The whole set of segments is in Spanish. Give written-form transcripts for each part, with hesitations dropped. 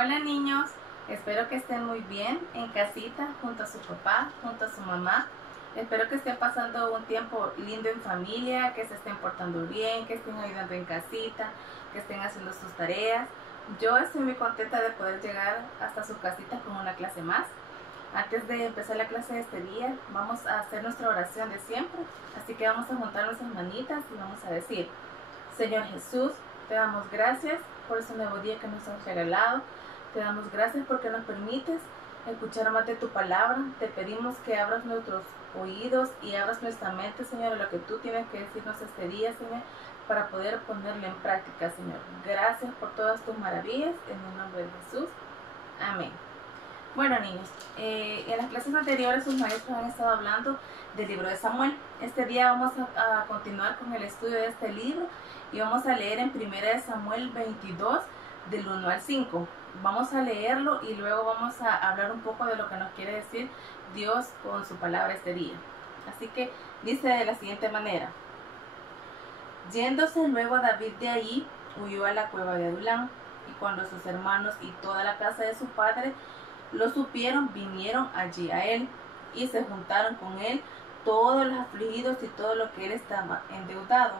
Hola niños, espero que estén muy bien en casita, junto a su papá, junto a su mamá. Espero que estén pasando un tiempo lindo en familia, que se estén portando bien, que estén ayudando en casita, que estén haciendo sus tareas. Yo estoy muy contenta de poder llegar hasta su casita con una clase más. Antes de empezar la clase de este día, vamos a hacer nuestra oración de siempre. Así que vamos a juntar nuestras manitas y vamos a decir: Señor Jesús, te damos gracias por este nuevo día que nos has regalado. Te damos gracias porque nos permites escuchar más de tu palabra. Te pedimos que abras nuestros oídos y abras nuestra mente, Señor, a lo que tú tienes que decirnos este día, Señor, para poder ponerlo en práctica, Señor. Gracias por todas tus maravillas, en el nombre de Jesús. Amén. Bueno, niños, en las clases anteriores sus maestros han estado hablando del libro de Samuel. Este día vamos a continuar con el estudio de este libro y vamos a leer en 1 Samuel 22 del 1 al 5. Vamos a leerlo y luego vamos a hablar un poco de lo que nos quiere decir Dios con su palabra este día. Así que dice de la siguiente manera: Yéndose luego David de ahí, huyó a la cueva de Adulám, y cuando sus hermanos y toda la casa de su padre lo supieron, vinieron allí a él, y se juntaron con él todos los afligidos y todo lo que él estaba endeudado,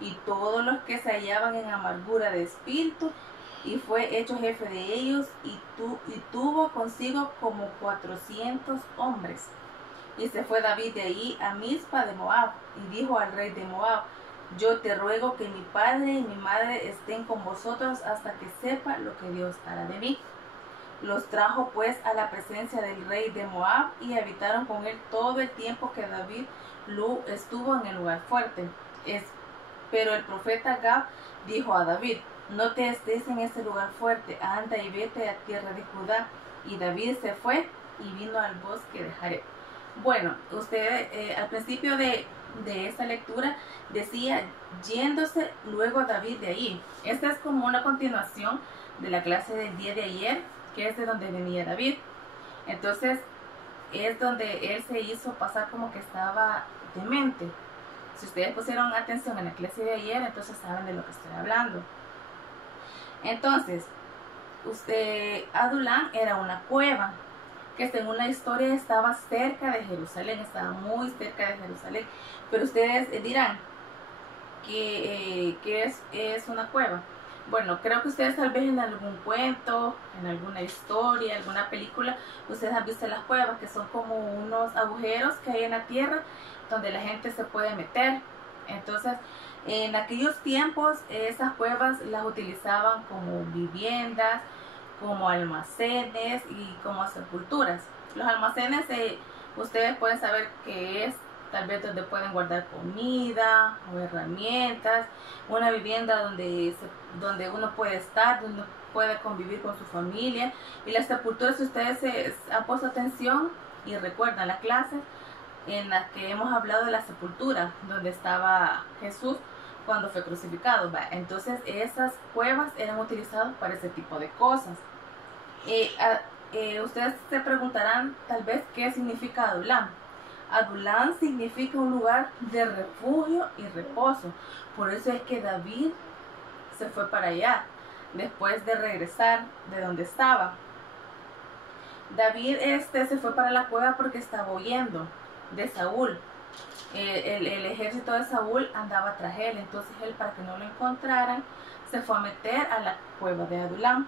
y todos los que se hallaban en amargura de espíritu, y fue hecho jefe de ellos, y tuvo consigo como 400 hombres. Y se fue David de ahí a Mizpa de Moab, y dijo al rey de Moab: Yo te ruego que mi padre y mi madre estén con vosotros hasta que sepa lo que Dios hará de mí. Los trajo pues a la presencia del rey de Moab, y habitaron con él todo el tiempo que David estuvo en el lugar fuerte. Pero el profeta Gad dijo a David: No te estés en este lugar fuerte, anda y vete a tierra de Judá. Y David se fue y vino al bosque de Jareb. Bueno, usted al principio de esta lectura decía: yéndose luego David de ahí. Esta es como una continuación de la clase del día de ayer, que es de donde venía David. Entonces es donde él se hizo pasar como que estaba demente. Si ustedes pusieron atención en la clase de ayer, entonces saben de lo que estoy hablando. Entonces, Adulám era una cueva que, según la historia, estaba cerca de Jerusalén, estaba muy cerca de Jerusalén. Pero ustedes dirán que es una cueva. Bueno, creo que ustedes tal vez en algún cuento, en alguna historia, alguna película, ustedes han visto las cuevas, que son como unos agujeros que hay en la tierra donde la gente se puede meter. Entonces, en aquellos tiempos, esas cuevas las utilizaban como viviendas, como almacenes y como sepulturas. Los almacenes, ustedes pueden saber que es tal vez donde pueden guardar comida o herramientas. Una vivienda donde uno puede estar, donde uno puede convivir con su familia. Y las sepulturas, si ustedes han puesto atención y recuerdan las clases en las que hemos hablado de la sepultura donde estaba Jesús cuando fue crucificado, entonces esas cuevas eran utilizadas para ese tipo de cosas. Ustedes se preguntarán tal vez qué significa Adulám. Adulám significa un lugar de refugio y reposo. Por eso es que David se fue para allá después de regresar de donde estaba. David se fue para la cueva porque estaba huyendo de Saúl. El ejército de Saúl andaba tras él. Entonces él, para que no lo encontraran, se fue a meter a la cueva de Adulám.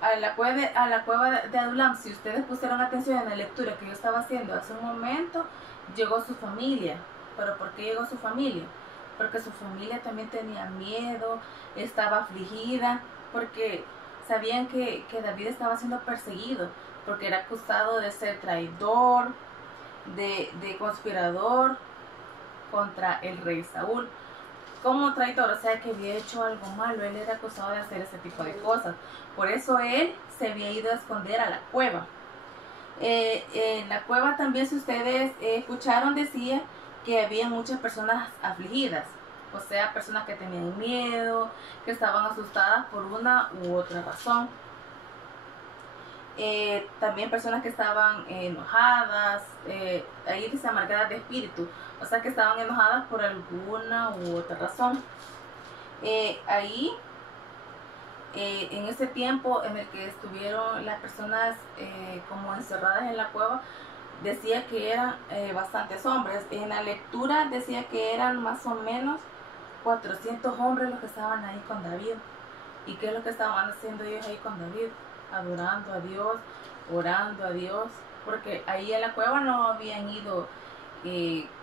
A la cueva de Adulám, si ustedes pusieron atención en la lectura que yo estaba haciendo hace un momento, llegó su familia. ¿Pero por qué llegó su familia? Porque su familia también tenía miedo, estaba afligida, porque sabían que David estaba siendo perseguido, porque era acusado de ser traidor, de conspirador contra el rey Saúl. Como traidor, o sea que había hecho algo malo, él era acusado de hacer ese tipo de cosas. Por eso él se había ido a esconder a la cueva. En la cueva también, si ustedes escucharon, decía que había muchas personas afligidas, o sea, personas que tenían miedo, que estaban asustadas por una u otra razón. También personas que estaban enojadas, ahí dice amargadas de espíritu, o sea que estaban enojadas por alguna u otra razón. Ahí en ese tiempo en el que estuvieron las personas como encerradas en la cueva, decía que eran bastantes hombres. En la lectura decía que eran más o menos 400 hombres los que estaban ahí con David. ¿Y qué es lo que estaban haciendo ellos ahí con David? Adorando a Dios, orando a Dios, porque ahí en la cueva no habían ido,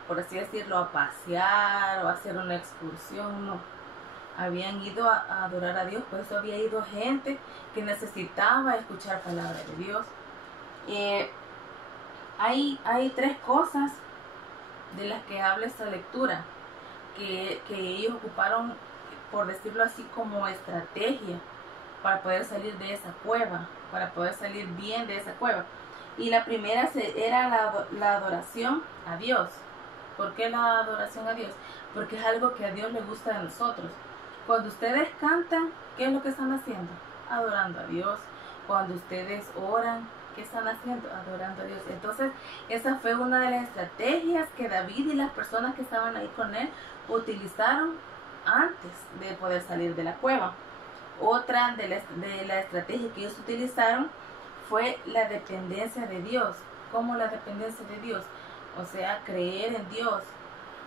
por así decirlo, a pasear o a hacer una excursión, no. Habían ido a adorar a Dios, por eso había ido gente que necesitaba escuchar palabra de Dios. Hay tres cosas de las que habla esta lectura que ellos ocuparon, por decirlo así, como estrategia para poder salir de esa cueva, para poder salir bien de esa cueva. Y la primera era la adoración a Dios. ¿Por qué la adoración a Dios? Porque es algo que a Dios le gusta de nosotros. Cuando ustedes cantan, ¿qué es lo que están haciendo? Adorando a Dios. Cuando ustedes oran, ¿qué están haciendo? Adorando a Dios. Entonces, esa fue una de las estrategias que David y las personas que estaban ahí con él utilizaron antes de poder salir de la cueva. Otra de la estrategia que ellos utilizaron fue la dependencia de Dios. ¿Cómo la dependencia de Dios? O sea, creer en Dios,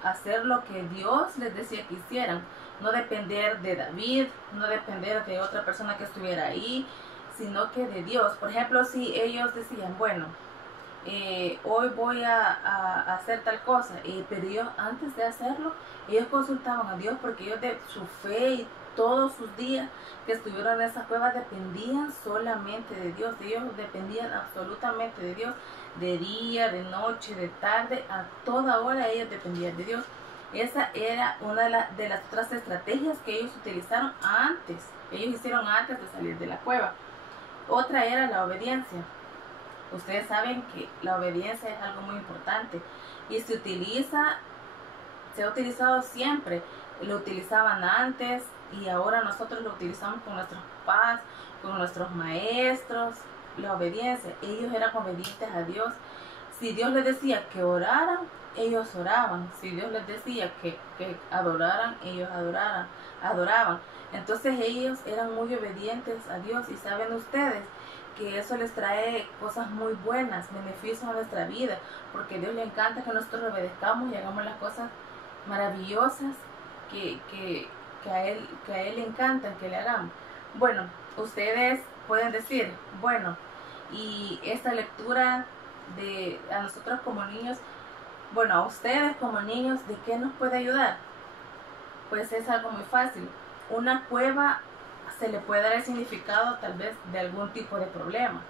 hacer lo que Dios les decía que hicieran. No depender de David, no depender de otra persona que estuviera ahí, sino que de Dios. Por ejemplo, si ellos decían, bueno, hoy voy a hacer tal cosa, pero ellos antes de hacerlo, ellos consultaban a Dios, porque ellos de su fe y todos sus días que estuvieron en esa cueva dependían solamente de Dios. Ellos dependían absolutamente de Dios, de día, de noche, de tarde, a toda hora ellos dependían de Dios. Esa era una de las otras estrategias que ellos utilizaron antes, ellos hicieron antes de salir de la cueva. Otra era la obediencia. Ustedes saben que la obediencia es algo muy importante y se ha utilizado siempre. Lo utilizaban antes y ahora nosotros lo utilizamos con nuestros papás, con nuestros maestros. La obediencia, ellos eran obedientes a Dios. Si Dios les decía que oraran, ellos oraban. Si Dios les decía que adoraran, ellos adoraban. Entonces ellos eran muy obedientes a Dios. Y saben ustedes que eso les trae cosas muy buenas, beneficios a nuestra vida, porque a Dios le encanta que nosotros obedezcamos y hagamos las cosas maravillosas que a él le encantan que le hagamos. Bueno, ustedes pueden decir, bueno, y esta lectura a nosotros como niños, bueno, a ustedes como niños, ¿de qué nos puede ayudar? Pues es algo muy fácil. Una cueva se le puede dar el significado tal vez de algún tipo de problema.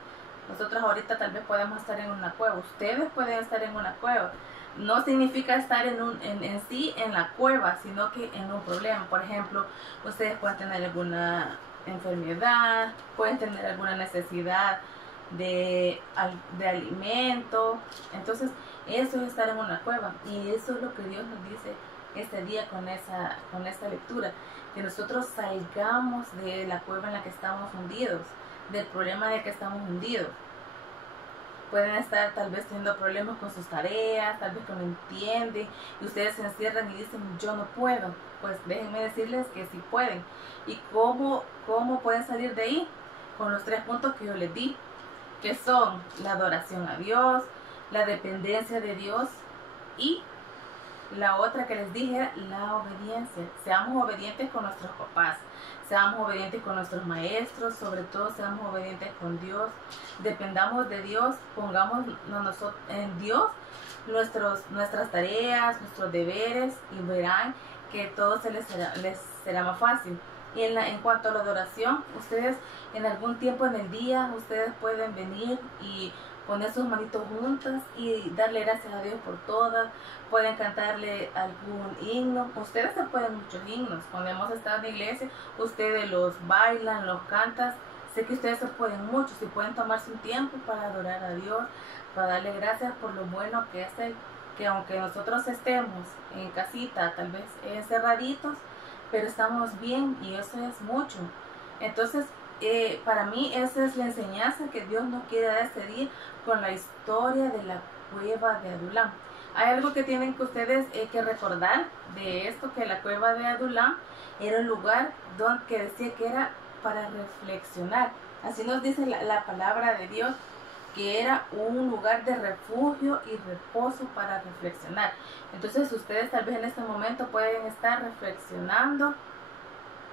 Nosotros ahorita tal vez podemos estar en una cueva, ustedes pueden estar en una cueva. No significa estar en sí en la cueva, sino que en un problema. Por ejemplo, ustedes pueden tener alguna enfermedad, pueden tener alguna necesidad de alimento. Entonces, eso es estar en una cueva. Y eso es lo que Dios nos dice este día con esta lectura. Que nosotros salgamos de la cueva en la que estamos hundidos, del problema en el que estamos hundidos. Pueden estar tal vez teniendo problemas con sus tareas, tal vez que no entienden, y ustedes se encierran y dicen, yo no puedo. Pues déjenme decirles que sí pueden. ¿Y cómo pueden salir de ahí? Con los 3 puntos que yo les di, que son la adoración a Dios, la dependencia de Dios y la otra que les dije era la obediencia. Seamos obedientes con nuestros papás, seamos obedientes con nuestros maestros, sobre todo seamos obedientes con Dios. Dependamos de Dios, pongamos en Dios nuestras tareas, nuestros deberes, y verán que todo les será más fácil. Y en cuanto a la adoración, ustedes en algún tiempo en el día, ustedes pueden venir y poner sus manitos juntas y darle gracias a Dios por todas. Pueden cantarle algún himno. Ustedes se pueden muchos himnos. Cuando hemos estado en la iglesia, ustedes los bailan, los cantan. Sé que ustedes se pueden muchos y pueden tomarse un tiempo para adorar a Dios, para darle gracias por lo bueno que es Él. Que aunque nosotros estemos en casita, tal vez encerraditos, pero estamos bien y eso es mucho. Entonces, para mí esa es la enseñanza que Dios nos quiere dar este día con la historia de la cueva de Adulam. Hay algo que tienen que ustedes que recordar de esto, que la cueva de Adulam era un lugar que decía que era para reflexionar. Así nos dice la palabra de Dios, que era un lugar de refugio y reposo para reflexionar. Entonces ustedes tal vez en este momento pueden estar reflexionando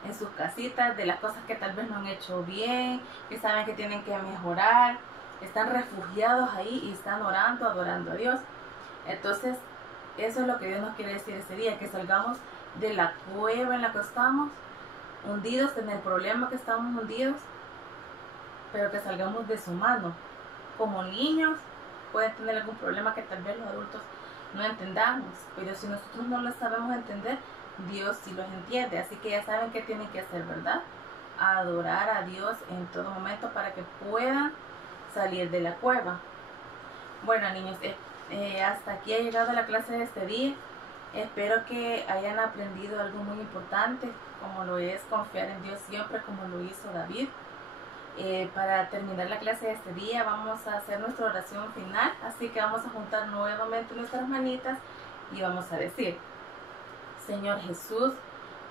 en sus casitas de las cosas que tal vez no han hecho bien, que saben que tienen que mejorar. Están refugiados ahí y están orando, adorando a Dios. Entonces eso es lo que Dios nos quiere decir ese día, que salgamos de la cueva en la que estamos, hundidos en el problema que estamos hundidos, pero que salgamos de su mano. Como niños pueden tener algún problema que tal vez los adultos no entendamos, pero si nosotros no lo sabemos entender, Dios sí los entiende. Así que ya saben qué tienen que hacer, ¿verdad? Adorar a Dios en todo momento para que puedan salir de la cueva. Bueno, niños, hasta aquí ha llegado la clase de este día. Espero que hayan aprendido algo muy importante, como lo es confiar en Dios siempre, como lo hizo David. Para terminar la clase de este día vamos a hacer nuestra oración final, así que vamos a juntar nuevamente nuestras manitas y vamos a decir: Señor Jesús,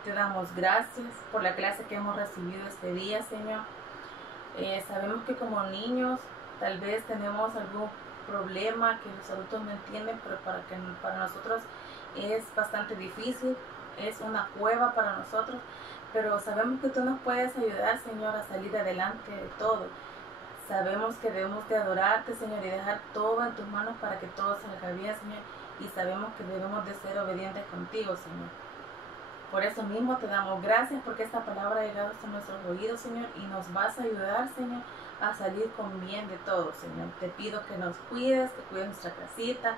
te damos gracias por la clase que hemos recibido este día, Señor. Sabemos que como niños tal vez tenemos algún problema que los adultos no entienden, pero para nosotros es bastante difícil, es una cueva para nosotros, pero sabemos que tú nos puedes ayudar, Señor, a salir adelante de todo. Sabemos que debemos de adorarte, Señor, y dejar todo en tus manos para que todo salga bien, Señor, y sabemos que debemos de ser obedientes contigo, Señor. Por eso mismo te damos gracias, porque esta palabra ha llegado hasta nuestros oídos, Señor, y nos vas a ayudar, Señor, a salir con bien de todo, Señor. Te pido que nos cuides, que cuides nuestra casita,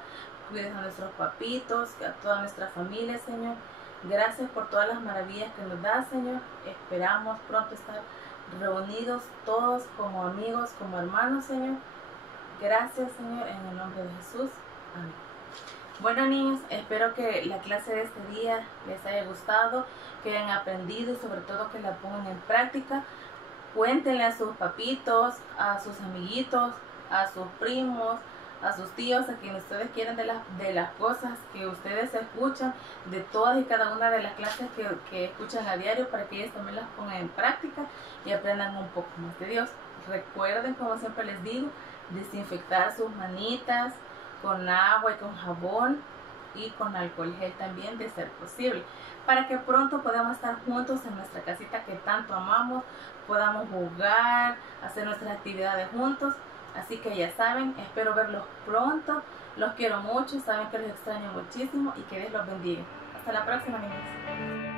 cuides a nuestros papitos, a toda nuestra familia, Señor. Gracias por todas las maravillas que nos das, Señor. Esperamos pronto estar reunidos todos como amigos, como hermanos, Señor. Gracias, Señor, en el nombre de Jesús. Amén. Bueno, niños, espero que la clase de este día les haya gustado, que hayan aprendido y sobre todo que la pongan en práctica. Cuéntenle a sus papitos, a sus amiguitos, a sus primos, a sus tíos, a quien ustedes quieran de las cosas que ustedes escuchan, de todas y cada una de las clases que escuchan a diario, para que ellos también las pongan en práctica y aprendan un poco más de Dios. Recuerden, como siempre les digo, desinfectar sus manitas con agua y con jabón y con alcohol gel también, de ser posible, para que pronto podamos estar juntos en nuestra casita que tanto amamos, podamos jugar, hacer nuestras actividades juntos. Así que ya saben, espero verlos pronto, los quiero mucho, saben que los extraño muchísimo y que Dios los bendiga. Hasta la próxima, niños.